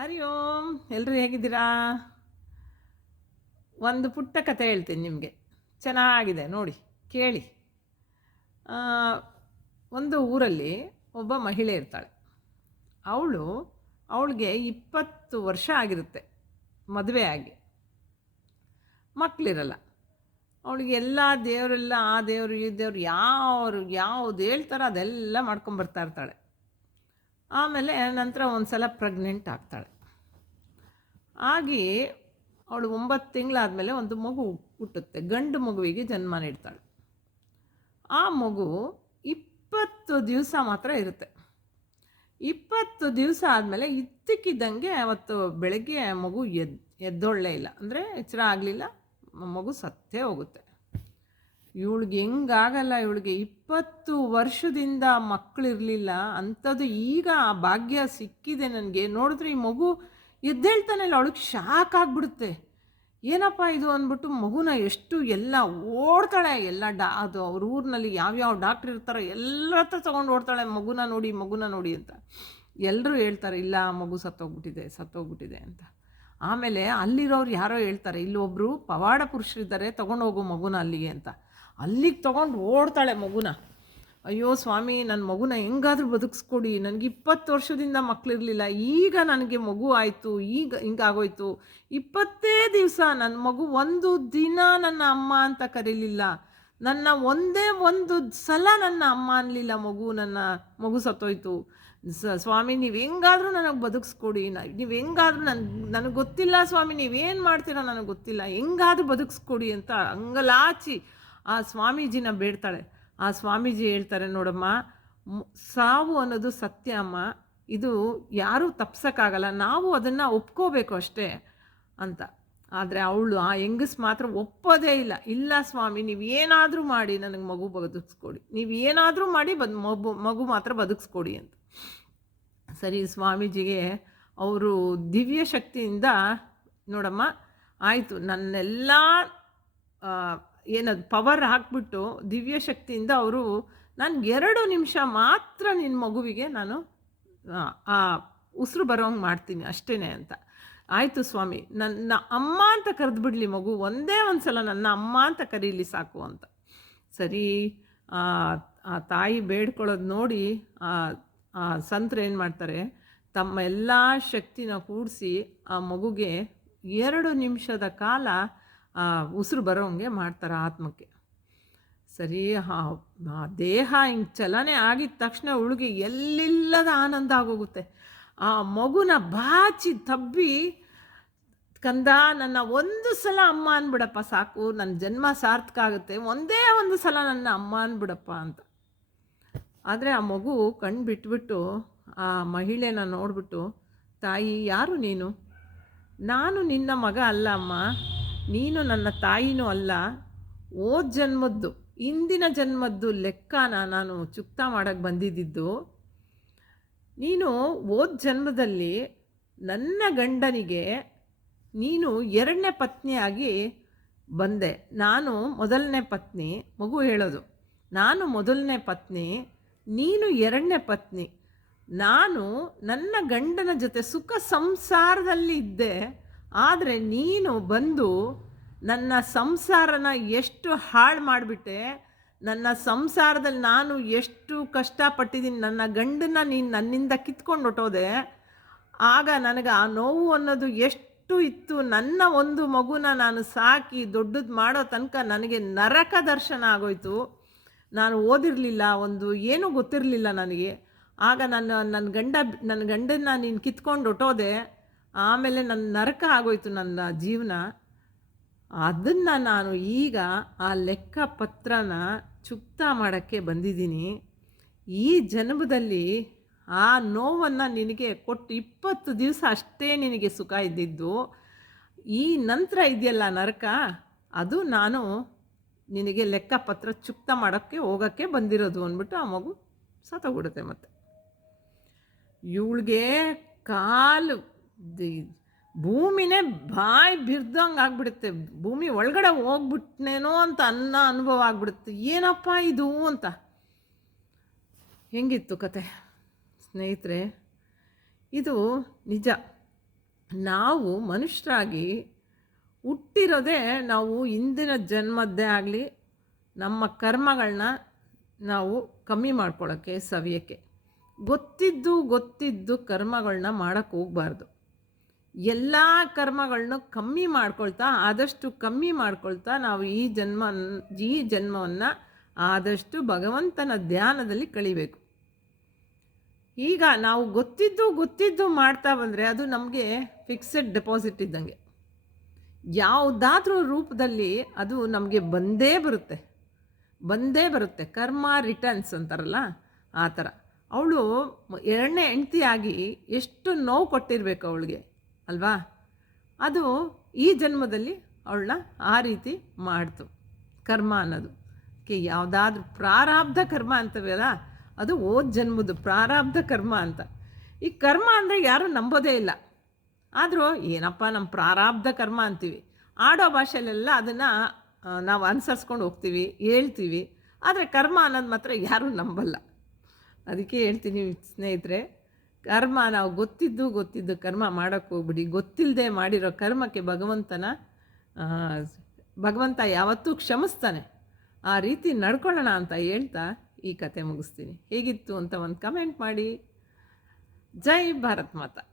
ಹರಿ ಓಂ. ಎಲ್ಲರೂ ಹೇಗಿದ್ದೀರಾ? ಒಂದು ಪುಟ್ಟ ಕತೆ ಹೇಳ್ತೀನಿ ನಿಮಗೆ. ಚೆನ್ನಾಗಿದೆ, ನೋಡಿ, ಕೇಳಿ. ಒಂದು ಊರಲ್ಲಿ ಒಬ್ಬ ಮಹಿಳೆ ಇರ್ತಾಳೆ. ಅವಳು ಅವಳಿಗೆ ಇಪ್ಪತ್ತು ವರ್ಷ ಆಗಿರುತ್ತೆ, ಮದುವೆ ಆಗಿ. ಮಕ್ಕಳಿರಲ್ಲ ಅವಳಿಗೆ ಎಲ್ಲ ದೇವರೆಲ್ಲ, ಆ ದೇವರು, ಈ ದೇವರು ಯಾರು ಯಾವ್ದು ಹೇಳ್ತಾರೋ ಅದೆಲ್ಲ ಮಾಡ್ಕೊಂಬರ್ತಾ ಇರ್ತಾಳೆ. ಆಮೇಲೆ ನಂತರ ಒಂದು ಸಲ ಪ್ರೆಗ್ನೆಂಟ್ ಆಗ್ತಾಳೆ. ಆಗಿ ಅವಳು ಒಂಬತ್ತು ತಿಂಗಳಾದಮೇಲೆ ಒಂದು ಮಗು ಹುಟ್ಟುತ್ತೆ. ಗಂಡು ಮಗುವಿಗೆ ಜನ್ಮ ನೀಡ್ತಾಳೆ. ಆ ಮಗು ಇಪ್ಪತ್ತು ದಿವಸ ಮಾತ್ರ ಇರುತ್ತೆ. ಇಪ್ಪತ್ತು ದಿವಸ ಆದಮೇಲೆ ಇದ್ದಕ್ಕಿದ್ದಂಗೆ ಅವತ್ತು ಬೆಳಗ್ಗೆ ಮಗು ಎದ್, ಎದ್ದೊಳ್ಳೇ ಇಲ್ಲ. ಅಂದರೆ ಎಚ್ಚರ ಆಗಲಿಲ್ಲ. ಮಗು ಸತ್ತೇ ಹೋಗುತ್ತೆ. ಇವಳಿಗೆ ಹೆಂಗಾಗಲ್ಲ ಇವಳಿಗೆ ಇಪ್ಪತ್ತು ವರ್ಷದಿಂದ ಮಕ್ಕಳಿರಲಿಲ್ಲ ಅಂಥದ್ದು ಈಗ ಆ ಭಾಗ್ಯ ಸಿಕ್ಕಿದೆ ನನಗೆ. ನೋಡಿದ್ರೆ ಈ ಮಗು ಎದ್ದೇಳ್ತಾನೆ ಅವಳಿಗೆ ಶಾಕ್ ಆಗಿಬಿಡುತ್ತೆ. ಏನಪ್ಪ ಇದು ಅಂದ್ಬಿಟ್ಟು ಮಗುನ ಎಷ್ಟು ಎಲ್ಲ ಓಡ್ತಾಳೆ, ಎಲ್ಲ ಡಾ, ಅದು ಅವ್ರ ಊರಿನಲ್ಲಿ ಯಾವ್ಯಾವ ಡಾಕ್ಟ್ರ್ ಇರ್ತಾರೋ ಎಲ್ಲರ ಹತ್ರ ತೊಗೊಂಡು ಓಡ್ತಾಳೆ ಮಗುನ ನೋಡಿ ಮಗುನ ನೋಡಿ ಅಂತ. ಎಲ್ಲರೂ ಹೇಳ್ತಾರೆ, ಇಲ್ಲ ಮಗು ಸತ್ತೋಗ್ಬಿಟ್ಟಿದೆ ಸತ್ತೋಗ್ಬಿಟ್ಟಿದೆ ಅಂತ. ಆಮೇಲೆ ಅಲ್ಲಿರೋರು ಯಾರೋ ಹೇಳ್ತಾರೆ ಇಲ್ಲೊಬ್ಬರು ಪವಾಡ ಪುರುಷರಿದ್ದಾರೆ ತೊಗೊಂಡು ಹೋಗು ಮಗುನ ಅಲ್ಲಿಗೆ ಅಂತ. ಅಲ್ಲಿಗೆ ತೊಗೊಂಡು ಓಡ್ತಾಳೆ ಮಗುನ. ಅಯ್ಯೋ ಸ್ವಾಮಿ ನನ್ನ ಮಗುನ ಹೆಂಗಾದ್ರೂ ಬದುಕಿಸ್ಕೊಡಿ. ನನಗೆ ಇಪ್ಪತ್ತು ವರ್ಷದಿಂದ ಮಕ್ಕಳಿರಲಿಲ್ಲ ಈಗ ನನಗೆ ಮಗು ಆಯಿತು, ಈಗ ಹಿಂಗಾಗೋಯ್ತು. ಇಪ್ಪತ್ತೇ ದಿವಸ ನನ್ನ ಮಗು ಒಂದು ದಿನ ನನ್ನ ಅಮ್ಮ ಅಂತ ಕರೀಲಿಲ್ಲ. ನನ್ನ ಒಂದೇ ಒಂದು ಸಲ ನನ್ನ ಅಮ್ಮ ಅನ್ನಲಿಲ್ಲ ಮಗು ನನ್ನ, ಮಗು ಸತ್ತೋಯ್ತು. ಸ, ಸ್ವಾಮಿ, ನೀವು ಹೆಂಗಾದರೂ ನನಗೆ ಬದುಕಿಸ್ಕೊಡಿ. ನೀವು ಹೆಂಗಾದ್ರೂ ನನ್, ನನಗೆ ಗೊತ್ತಿಲ್ಲ ಸ್ವಾಮಿ ನೀವೇನು ಮಾಡ್ತೀರಾ ನನಗೆ ಗೊತ್ತಿಲ್ಲ. ಹೆಂಗಾದ್ರೂ ಬದುಕಿಸ್ಕೊಡಿ ಅಂತ ಅಂಗಲಾಚಿ ಆ ಸ್ವಾಮೀಜಿನ ಬೇಡ್ತಾಳೆ. ಆ ಸ್ವಾಮೀಜಿ ಹೇಳ್ತಾರೆ, ನೋಡಮ್ಮ ಸಾವು ಅನ್ನೋದು ಸತ್ಯ ಅಮ್ಮ. ಇದು ಯಾರೂ ತಪ್ಸೋಕ್ಕಾಗಲ್ಲ. ನಾವು ಅದನ್ನು ಒಪ್ಕೋಬೇಕು ಅಷ್ಟೇ ಅಂತ. ಆದರೆ ಅವಳು ಆ ಹೆಂಗಸ್ ಮಾತ್ರ ಒಪ್ಪೋದೇ ಇಲ್ಲ. ಇಲ್ಲ ಸ್ವಾಮಿ, ನೀವು ಏನಾದರೂ ಮಾಡಿ ನನಗೆ ಮಗು ಬದುಕಿಸ್ಕೊಡಿ ನೀವು ಏನಾದರೂ ಮಾಡಿ ಬದ್, ಮಗು ಮಗು ಮಾತ್ರ ಬದುಕಿಸ್ಕೊಡಿ ಅಂತ. ಸರಿ, ಸ್ವಾಮೀಜಿಗೆ ಅವರು ದಿವ್ಯ ಶಕ್ತಿಯಿಂದ, ನೋಡಮ್ಮ, ಆಯಿತು. ನನ್ನೆಲ್ಲ ಏನದು ಪವರ್ ಹಾಕ್ಬಿಟ್ಟು ದಿವ್ಯ ಶಕ್ತಿಯಿಂದ ಅವರು ನಾನು ಎರಡು ನಿಮಿಷ ಮಾತ್ರ ನಿನ್ನ ಮಗುವಿಗೆ ನಾನು ಆ, ಉಸಿರು ಬರೋಂಗೆ ಮಾಡ್ತೀನಿ ಅಷ್ಟೇ ಅಂತ. ಆಯಿತು ಸ್ವಾಮಿ ನನ್ನ ಅಮ್ಮ ಅಂತ ಕರೆದ್ಬಿಡ್ಲಿ ಮಗು ಒಂದೇ ಒಂದು ಸಲ ನನ್ನ ಅಮ್ಮ ಅಂತ ಕರೀಲಿ ಸಾಕು ಅಂತ. ಸರಿ ಆ ತಾಯಿ ಬೇಡ್ಕೊಳ್ಳೋದು ನೋಡಿ ಆ ಸಂತರು ಏನು ಮಾಡ್ತಾರೆ ತಮ್ಮ ಎಲ್ಲ ಶಕ್ತಿನ ಕೂಡಿಸಿ ಆ ಮಗುಗೆ ಎರಡು ನಿಮಿಷದ ಕಾಲ ಉಸಿರು ಬರೋಂಗೆ ಮಾಡ್ತಾರೆ ಆತ್ಮಕ್ಕೆ. ಸರಿ, ಆ ಆ ದೇಹ ಹಿಂಗೆ ಚಲನೆ ಆಗಿದ ತಕ್ಷಣ ಉಳುಗಿ ಎಲ್ಲಿಲ್ಲದ ಆನಂದ ಆಗೋಗುತ್ತೆ. ಆ ಮಗುನ ಬಾಚಿ ತಬ್ಬಿ, ಕಂದ, ನನ್ನ ಒಂದು ಸಲ ಅಮ್ಮ ಅನ್ಬಿಡಪ್ಪ ಸಾಕು ನನ್ನ ಜನ್ಮ ಸಾರ್ಥಕ ಆಗುತ್ತೆ, ಒಂದೇ ಒಂದು ಸಲ ನನ್ನ ಅಮ್ಮ ಅನ್ಬಿಡಪ್ಪ ಅಂತ. ಆದರೆ ಆ ಮಗು ಕಣ್ಣು ಬಿಟ್ಬಿಟ್ಟು, ಆ ಮಹಿಳೆನ ನೋಡಿಬಿಟ್ಟು, ತಾಯಿ, ಯಾರು ನೀನು? ನಾನು ನಿನ್ನ ಮಗ ಅಲ್ಲ ಅಮ್ಮ. ನೀನು ನನ್ನ ತಾಯಿನೂ ಅಲ್ಲ, ಓ ಜನ್ಮದ್ದು, ಇಂದಿನ ಜನ್ಮದ್ದು ಲೆಕ್ಕನ ನಾನು ಚುಕ್ತಾ ಮಾಡೋಕ್ಕೆ ಬಂದಿದ್ದಿದ್ದು ನೀನು ಓದ್ ಜನ್ಮದಲ್ಲಿ ನನ್ನ ಗಂಡನಿಗೆ ನೀನು ಎರಡನೇ ಪತ್ನಿಯಾಗಿ ಬಂದೆ. ನಾನು ಮೊದಲನೇ ಪತ್ನಿ, ಮಗು ಹೇಳೋದು. ನಾನು ಮೊದಲನೇ ಪತ್ನಿ, ನೀನು ಎರಡನೇ ಪತ್ನಿ. ನಾನು ನನ್ನ ಗಂಡನ ಜೊತೆ ಸುಖ ಸಂಸಾರದಲ್ಲಿ ಇದ್ದೆ. ಆದರೆ ನೀನು ಬಂದು ನನ್ನ ಸಂಸಾರನ ಎಷ್ಟು ಹಾಳು ಮಾಡಿಬಿಟ್ಟೆ, ನನ್ನ ಸಂಸಾರದಲ್ಲಿ ನಾನು ಎಷ್ಟು ಕಷ್ಟಪಟ್ಟಿದ್ದೀನಿ, ನನ್ನ ಗಂಡನ್ನ ನೀನು ನನ್ನಿಂದ ಕಿತ್ಕೊಂಡು ಹೊಟ್ಟೋದೆ ಆಗ ನನಗೆ ಆ ನೋವು ಅನ್ನೋದು ಎಷ್ಟು ಇತ್ತು, ನನ್ನ ಒಂದು ಮಗುನ ನಾನು ಸಾಕಿ ದೊಡ್ಡದು ಮಾಡೋ ತನಕ ನನಗೆ ನರಕ ದರ್ಶನ ಆಗೋಯ್ತು. ನಾನು ಓದಿರಲಿಲ್ಲ, ಒಂದು ಏನೂ ಗೊತ್ತಿರಲಿಲ್ಲ ನನಗೆ. ಆಗ ನಾನು ನನ್ನ ಗಂಡ, ನನ್ನ ಗಂಡನ್ನ ನೀನು ಕಿತ್ಕೊಂಡು ಹೊಟ್ಟೋದೆ ಆಮೇಲೆ ನನ್ನ ನರಕ ಆಗೋಯ್ತು ನನ್ನ ಜೀವನ. ಅದನ್ನು ನಾನು ಈಗ ಆ ಲೆಕ್ಕ ಪತ್ರನ ಚುಕ್ತಾ ಮಾಡೋಕ್ಕೆ ಬಂದಿದ್ದೀನಿ. ಈ ಜನ್ಮದಲ್ಲಿ ಆ ನೋವನ್ನು ನಿನಗೆ ಕೊಟ್ಟು ಇಪ್ಪತ್ತು ದಿವಸ ಅಷ್ಟೇ ನಿನಗೆ ಸುಖ ಇದ್ದಿದ್ದು. ಈ ನಂತರ ಇದೆಯಲ್ಲ ನರಕ? ಅದು ನಾನು ನಿನಗೆ ಲೆಕ್ಕಪತ್ರ ಚುಕ್ತ ಮಾಡೋಕ್ಕೆ ಹೋಗೋಕ್ಕೆ ಬಂದಿರೋದು ಅಂದ್ಬಿಟ್ಟು ಆ ಮಗು ಸತ್ತೋಗ್ಬಿಡುತ್ತೆ ಮತ್ತೆ. ಇವಳಿಗೆ ಕಾಲು ಭೂಮಿನೇ ಬಾಯಿ ಬಿರ್ದಂಗೆ ಆಗ್ಬಿಡುತ್ತೆ. ಭೂಮಿ ಒಳಗಡೆ ಹೋಗ್ಬಿಟ್ನೇನೋ ಅಂತ ಅನ್ನ ಅನುಭವ ಆಗ್ಬಿಡುತ್ತೆ. ಏನಪ್ಪ ಇದು ಅಂತ. ಹೆಂಗಿತ್ತು ಕತೆ? ಸ್ನೇಹಿತರೆ, ಇದು ನಿಜ. ನಾವು ಮನುಷ್ಯರಾಗಿ ಹುಟ್ಟಿರೋದೇ ನಾವು ಇಂದಿನ ಜನ್ಮದ್ದೇ ಆಗಲಿ, ನಮ್ಮ ಕರ್ಮಗಳನ್ನ ನಾವು ಕಮ್ಮಿ ಮಾಡ್ಕೊಳ್ಳೋಕ್ಕೆ ಸವಿಯೋಕ್ಕೆ. ಗೊತ್ತಿದ್ದು ಗೊತ್ತಿದ್ದು ಕರ್ಮಗಳನ್ನ ಮಾಡೋಕ್ಕೆ ಹೋಗಬಾರ್ದು. ಎಲ್ಲ ಕರ್ಮಗಳನ್ನ ಕಮ್ಮಿ ಮಾಡ್ಕೊಳ್ತಾ, ಆದಷ್ಟು ಕಮ್ಮಿ ಮಾಡ್ಕೊಳ್ತಾ ನಾವು ಈ ಜನ್ಮ, ಈ ಜನ್ಮವನ್ನು ಆದಷ್ಟು ಭಗವಂತನ ಧ್ಯಾನದಲ್ಲಿ ಕಳಿಬೇಕು. ಈಗ ನಾವು ಗೊತ್ತಿದ್ದು ಗೊತ್ತಿದ್ದು ಮಾಡ್ತಾ ಬಂದರೆ ಅದು ನಮಗೆ ಫಿಕ್ಸೆಡ್ ಡೆಪಾಸಿಟ್ ಇದ್ದಂಗೆ. ಯಾವುದಾದ್ರೂ ರೂಪದಲ್ಲಿ ಅದು ನಮಗೆ ಬಂದೇ ಬರುತ್ತೆ. ಬಂದೇ ಬರುತ್ತೆ. ಕರ್ಮ ರಿಟರ್ನ್ಸ್ ಅಂತಾರಲ್ಲ ಆ ಥರ. ಅವಳು ಎರಡನೇ ಹೆಂಡತಿಯಾಗಿ ಎಷ್ಟು ನೋವು ಕೊಟ್ಟಿರಬೇಕು ಅವಳಿಗೆ. ಅಲ್ವಾ? ಅದು ಈ ಜನ್ಮದಲ್ಲಿ ಅವಳನ್ನ ಆ ರೀತಿ ಮಾಡ್ತು. ಕರ್ಮ ಅನ್ನೋದು. ಕೆ ಯಾವುದಾದ್ರೂ ಪ್ರಾರಬ್ಧ ಕರ್ಮ ಅಂತವಲ್ಲ ಅದು ಓದ್ ಜನ್ಮದ ಪ್ರಾರಬ್ಧ ಕರ್ಮ ಅಂತ. ಈ ಕರ್ಮ ಅಂದರೆ ಯಾರೂ ನಂಬೋದೇ ಇಲ್ಲ. ಆದರೂ ಏನಪ್ಪ ನಮ್ಮ ಪ್ರಾರಬ್ಧ ಕರ್ಮ ಅಂತೀವಿ. ಆಡೋ ಭಾಷೆಯಲ್ಲೆಲ್ಲ ಅದನ್ನು ನಾವು ಅನುಸರಿಸ್ಕೊಂಡು ಹೋಗ್ತೀವಿ, ಹೇಳ್ತೀವಿ. ಆದರೆ ಕರ್ಮ ಅನ್ನೋದು ಮಾತ್ರ ಯಾರೂ ನಂಬಲ್ಲ. ಅದಕ್ಕೆ ಹೇಳ್ತೀನಿ ಸ್ನೇಹಿತರೆ. ಕರ್ಮ, ನಾವು ಗೊತ್ತಿದ್ದು ಗೊತ್ತಿದ್ದು ಕರ್ಮ ಮಾಡೋಕ್ಕೆ ಹೋಗ್ಬಿಡಿ. ಗೊತ್ತಿಲ್ಲದೆ ಮಾಡಿರೋ ಕರ್ಮಕ್ಕೆ ಭಗವಂತನ ಭಗವಂತ ಯಾವತ್ತೂ ಕ್ಷಮಿಸ್ತಾನೆ. ಆ ರೀತಿ ನಡ್ಕೊಳ್ಳೋಣ ಅಂತ ಹೇಳ್ತಾ ಈ ಕತೆ ಮುಗಿಸ್ತೀನಿ. ಹೇಗಿತ್ತು ಅಂತ ಒಂದು ಕಮೆಂಟ್ ಮಾಡಿ. ಜೈ ಭಾರತ್ ಮಾತಾ.